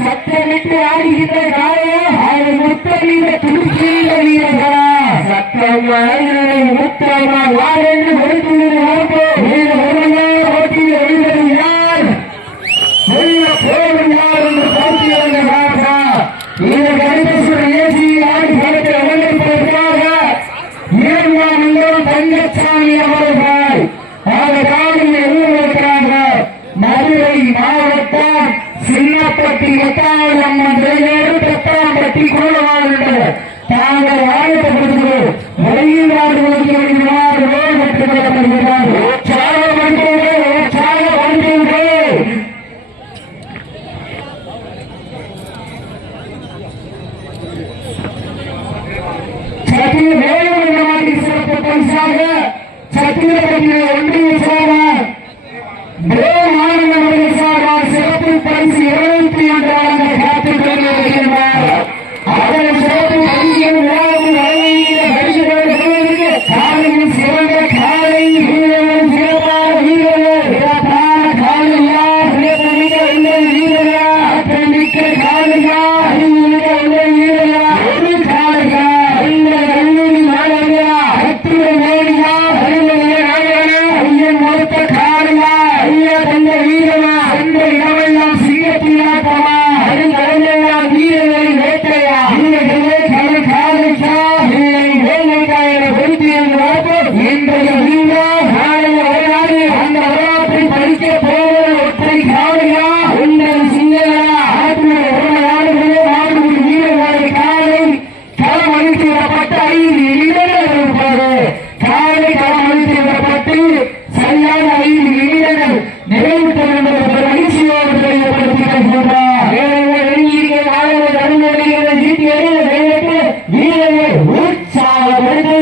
சத்தமிட்டு ஆடுகின்ற காலம் அது முத்தமிட துடிக்கின்ற வீரர்களா சத்தம் முத்தமா யாரென்று ஒருத்தர் ஓட்டியில் எழுந்தது யார் போடும் யார் என்று பார்த்து ராஜா இந்த கருப்பேஸ்வரர் ஏசி ஆடி படத்தை அமர்ந்திருப்பதற்காக இரண்டாம் தங்கச்சாமி அவர்கள் அந்த காலையில் எழுந்திருக்கிறார்கள். மதுரை மாவட்டம் சின்னப்பட்டி எட்டாயிரம் பெத்தாம்பட்டி குழுவாளர்கள் தாங்கள் ஆயத்தப்படுகிறோம் வெளியில் நாடுகளுக்கு பெற்றுக்கொள்ளப்படுகிறார்கள். சிறப்பு பரிசாக சத்திரப்பட்டியை ஒன்றிய சார்பார் சிறப்பு பரிசு 21 காத்துக் கொண்டிருக்கின்றார். அதன் சிறப்பு பரிசில் காலையில் சிறந்த காலை வீரர்கள் சிறப்பான வீரர்கள் சிறப்பான காலையா சிறப்புமிக்க வீரர்களா மிக்க காலையா அறிவுமிக்க வீரர்களா ஒரு காலையா இந்த கல்லூரி மாணவர்களா அத்துறை மேடியா அறிவுடைய நாயகனா ஐயன் மறுத்த காலையா ஐயா தந்த வீரமா அந்த இடமெல்லாம் சிங்கத்தின் ஆட்டமா அது கலைஞர்களால் வீரர்களின் வேட்டையா வீரர்களே கலை காலைக்கா இல்லை வேலைக்கா என பொறுத்து இன்றைய வீரா நாளைய வரலாறு அந்த வரலாற்றை படிக்க போவது ஒற்றை காலையா உங்கள் சிங்களா ஆற்றுடைய உடமையாளர்களே மாடுபடி வீரர்களை காலை களம் அளித்து விடப்பட்ட 5 நிமிடங்கள் இருப்பது காலை களம் அளித்து விடப்பட்டு சரியான 5 நிமிடங்கள் நிறைவு பெறும் என்பது மகிழ்ச்சியோடு தெரியப்படுத்தியிருக்கின்றார். வீரர்கள் உற்சாகப்படுத்தி